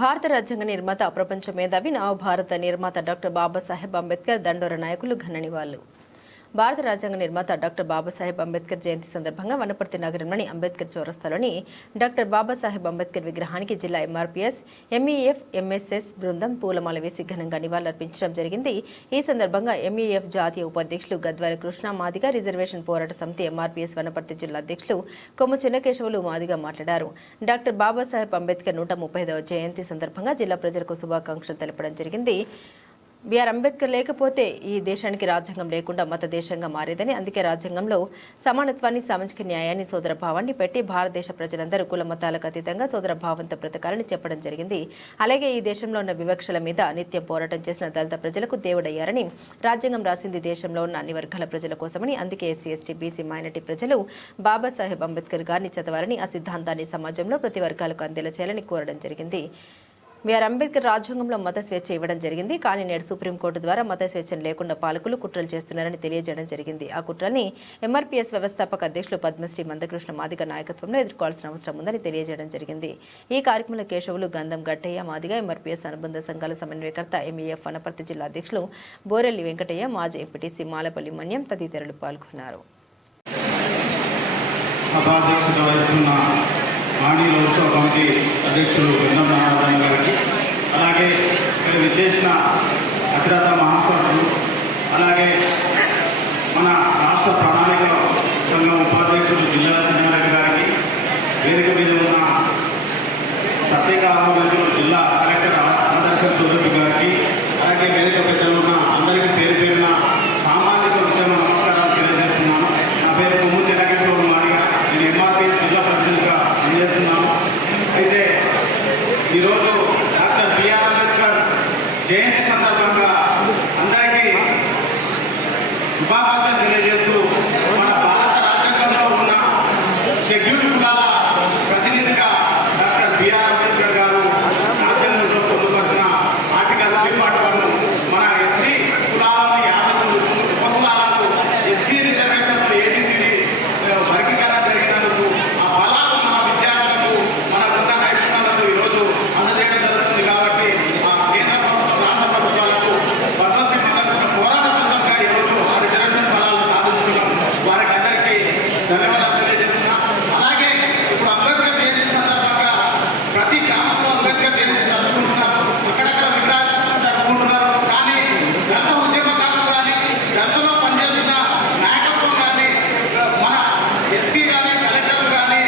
భారత రాజ్యాంగ నిర్మాత, ప్రపంచ మేధావి, నవభారత నిర్మాత డాక్టర్ బాబాసాహెబ్ అంబేద్కర్ దండోర నాయకులు ఘన నివాళులు. భారత రాజ్యాంగ నిర్మాత డాక్టర్ బాబాసాహెబ్ అంబేద్కర్ జయంతి సందర్భంగా వనపర్తి నగరంలోని అంబేద్కర్ చౌరస్తాలోని డాక్టర్ బాబాసాహెబ్ అంబేద్కర్ విగ్రహానికి జిల్లా ఎంఆర్పీఎస్, ఎంఈఎఫ్, ఎంఎస్ఎస్ బృందం పూలమాల వేసి ఘనంగా నివాళులర్పించడం జరిగింది. ఈ సందర్భంగా ఎంఈఎఫ్ జాతీయ ఉపాధ్యక్షులు గద్వారి కృష్ణ మాదిగ, రిజర్వేషన్ పోరాట సమితి ఎంఆర్పీఎస్ వనపర్తి జిల్లా అధ్యక్షులు కొమ్ము చిన్నకేశవులు మాదిగ మాట్లాడారు. డాక్టర్ బాబాసాహెబ్ అంబేద్కర్ 135వ జయంతి సందర్భంగా జిల్లా ప్రజలకు శుభాకాంక్షలు తెలపడం జరిగింది. బిఆర్ అంబేద్కర్ లేకపోతే ఈ దేశానికి రాజ్యాంగం లేకుండా మత దేశంగా మారేదని, అందుకే రాజ్యాంగంలో సమానత్వాన్ని, సామాజిక న్యాయాన్ని, సోదర భావాన్ని పెట్టి భారతదేశ ప్రజలందరూ కుల మతాలకు అతీతంగా సోదర భావంతో బ్రతకాలని చెప్పడం జరిగింది. అలాగే ఈ దేశంలో ఉన్న వివక్షల మీద నిత్యం పోరాటం చేసిన దళిత ప్రజలకు దేవుడయ్యారని, రాజ్యాంగం రాసింది దేశంలో ఉన్న అన్ని వర్గాల ప్రజల కోసమని, అందుకే ఎస్సీ, ఎస్టీ, బీసీ, మైనారిటీ ప్రజలు బాబాసాహెబ్ అంబేద్కర్ గారిని చదవాలని, ఆ సిద్ధాంతాన్ని సమాజంలో ప్రతి వర్గాలకు అందేలా చేయాలని కోరడం జరిగింది. బిఆర్ అంబేద్కర్ రాజ్యాంగంలో మత స్వేచ్ఛ ఇవ్వడం జరిగింది. కానీ నేడు సుప్రీంకోర్టు ద్వారా మత స్వేచ్ఛను లేకుండా పాలకులు కుట్రలు చేస్తున్నారని తెలియజేయడం జరిగింది. ఆ కుట్రల్ని ఎంఆర్పీఎస్ వ్యవస్థాపక అధ్యక్షులు పద్మశ్రీ మందకృష్ణ మాదిగ నాయకత్వంలో ఎదుర్కోవాల్సిన అవసరం ఉందని తెలియజేయడం జరిగింది. ఈ కార్యక్రమంలో కేశవులు, గంధం గట్టయ్య మాదిగ, ఎంఆర్పీఎస్ అనుబంధ సంఘాల సమన్వయకర్త, ఎంఈఎఫ్ వనపర్తి జిల్లా అధ్యక్షులు బోరెల్లి వెంకటయ్య, మాజీ ఎంపీటీసీ మాలపల్లి మన్యం తదితరులు పాల్గొన్నారు. మాణిలో ఉత్సవ కమిటీ అధ్యక్షులు వెన్నం నారాయణ గారికి, అలాగే ఇక్కడ విచ్చేసిన అఖిలత మహాసభలు, అలాగే మన రాష్ట్ర ప్రణాళిక సంఘం ఉపాధ్యక్షులు జిల్లా చిన్నారెడ్డి గారికి, వేదిక మీద ఉన్న ప్రత్యేక ఆహ్వానితులు జిల్లా కలెక్టర్ ఆదర్శ సూర్యరెడ్డి గారికి, అలాగే వేదిక పెద్దలు ఉన్న అందరికీ పేరు పేరున సామాజిక ఉద్యమ నమస్కారాలు తెలియజేస్తున్నాను. నా పేరు కొమ్ము చిన్నకేశవులు మాదిగ. నేను ఎంఆర్పీ జిల్లా ప్రతినిధిగా పనిచేస్తున్నాను. అయితే ఈరోజు డాక్టర్ బిఆర్ అంబేద్కర్ జయంతి సందర్భంగా అందరికీ శుభాకాంక్షలు తెలియజేస్తూ, మన భారత రాజ్యాంగంలో ఉన్న షెడ్యూల్డ్ కులాల ప్రతినిధిగా డాక్టర్ బిఆర్ అంబేద్కర్ గారు రాజ్యాంగంలో పొందుపరిచిన ఆర్టికల్ 3.1 మన ఎస్సీ కులాలను 53 ఉపకులాలకు ఎస్సీ రిజర్వేషన్స్ ఏబిసిడి వర్గీకరణ జరిగినందుకు ఆ బలాలు మన విద్యార్థులకు, మనకున్న నైపుణ్యాలకు ఈరోజు అందజేయడం జరుగుతుంది. కాబట్టి ఆ కేంద్ర ప్రభుత్వం, రాష్ట్ర ప్రభుత్వాలకు పద్మశ్రీ మందకృష్ణ పోరాట ఫలితంగా ఈరోజు ఆ రిజర్వేషన్ బలాలు సాధించుకున్నాం. వారికి అందరికీ ధన్యవాదాలు తెలియజేస్తున్నా. అలాగే ఇప్పుడు అంబేద్కర్ జయంతి సందర్భంగా ప్రతి గ్రామంలో అంబేద్కర్ జయంతి జరుపుకుంటున్నారు, అక్కడక్కడ విగ్రహాలు జరుపుకుంటున్నారు. కానీ గత ఉద్యమకారులు కానీ, గతంలో పనిచేస్తున్న నాయకత్వం కానీ, మన ఎస్పీ కానీ, కలెక్టర్లు కానీ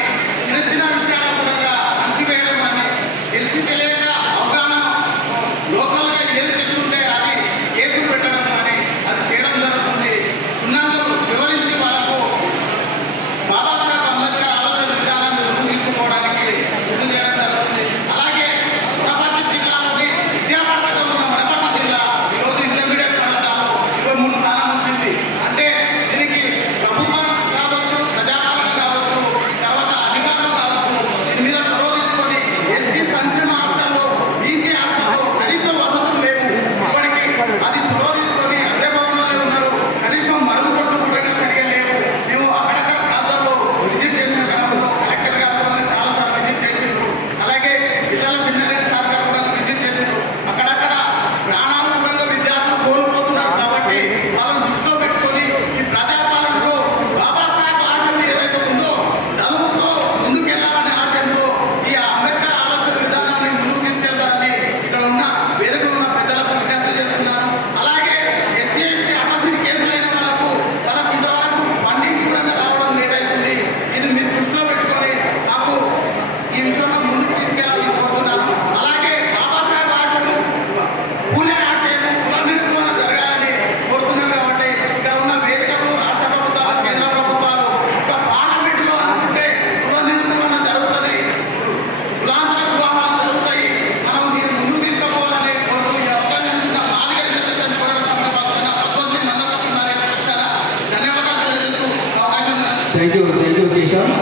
చిన్న చిన్న విషయాల కూడా అణచివేయడం కానీ, తెలిసి తెలియక అవగాహన లోకల్గా ఏది చెప్తుంటే అది కేసులు పెట్టడం కానీ అది చేయడం జరుగుతుంది. క్షుణ్ణంగా వివరించి వాళ్ళకు బాబాసాహెబ్ అంబేద్కర్ ఆలోచన విధానాన్ని ముందుకు తీసుకుపోవడానికి ముందు చేయడం జరుగుతుంది. అలాగే వనపర్తి జిల్లాలోని విద్యాభారతగా ఉన్న వనపర్తి జిల్లా ఈరోజు ఇంటర్మీడియట్ ఫలితాల్లో 23 స్థానం వచ్చింది. అంటే దీనికి ప్రభుత్వం కావచ్చు, ప్రజాపాలన కావచ్చు, తర్వాత అధికారులు కావచ్చు, దీని మీద చొరవ తీసుకొని ఎస్సీ సంక్షేమ హాస్టల్లో, బీసీ హాస్టల్లో కనీసం వసతులు లేవు. ఇప్పటికీ అది చొరవ తీసుకొని అదే భవనాలే ఉన్నారు, కనీసం మరుగుదొడ్లు కూడా సరిగా లేవు. మేము అక్కడక్కడ ప్రాంతాల్లో విజిట్ చేసిన క్రమంలో కలెక్టర్ గారు కూడా చాలాసార్లు విజిట్ చేసిండ్రు. అలాగే ఇతర చిన్నారెడ్డి సార్ గారు కూడా విజిట్ చేసిండ్రు. అక్కడక్కడ ప్రాణాలు కూడా విద్యార్థులు కోల్పోతున్నారు. కాబట్టి వాళ్ళని దృష్టిలో పెట్టుకొని ఈ ప్రజాపాలనలో బాబాసాహెబ్ ఆశయం ఏదైతే ఉందో, చదువుతో ముందుకెళ్లాలనే ఆశయంతో ఈ అంబేద్కర్ ఆలోచన విధానాన్ని ముందుకు తీసుకెళ్తారని ఇక్కడ ఉన్న వేదిక ఉన్న పెద్దలకు విజ్ఞప్తి చేస్తున్నారు. అలాగే ఎస్సీ, ఎస్టీ అట్రాసిటీ కేసులైన వాళ్ళకు ఇంతవరకు ఫండింగ్ కూడా రావడం లేట్ అవుతుంది. ఇది మీరు దృష్టిలో పెట్టుకొని మాకు ఈ విషయంలో ముందుకు తీసుకెళ్లాలని కోరుతున్నాను. అలాగే బాబాసాహెబ్ ఆశయం, పూలే ఆశయం పునర్నిర్మాణ జరగాలని కోరుతున్నారు. కాబట్టి ఇక్కడ ఉన్న వేదికలు రాష్ట్ర ప్రభుత్వాలు, కేంద్ర ప్రభుత్వాలు పార్లమెంట్లో అనుకుంటే పునర్నిర్మాణ జరుగుతుంది, కులాంతర వివాహాలు జరుగుతాయి. మనం దీన్ని ముందుకు తీసుకుపోవాలని కోరుతూ ఈ అవకాశం ఇచ్చిన మాదిగ రిజర్వేషన్ పోరాట సమితి పక్షాన పద్మశ్రీ మందకృష్ణ గారి పక్షాన ధన్యవాదాలు తెలియజేస్తూ అవకాశం. Thank you Keshav.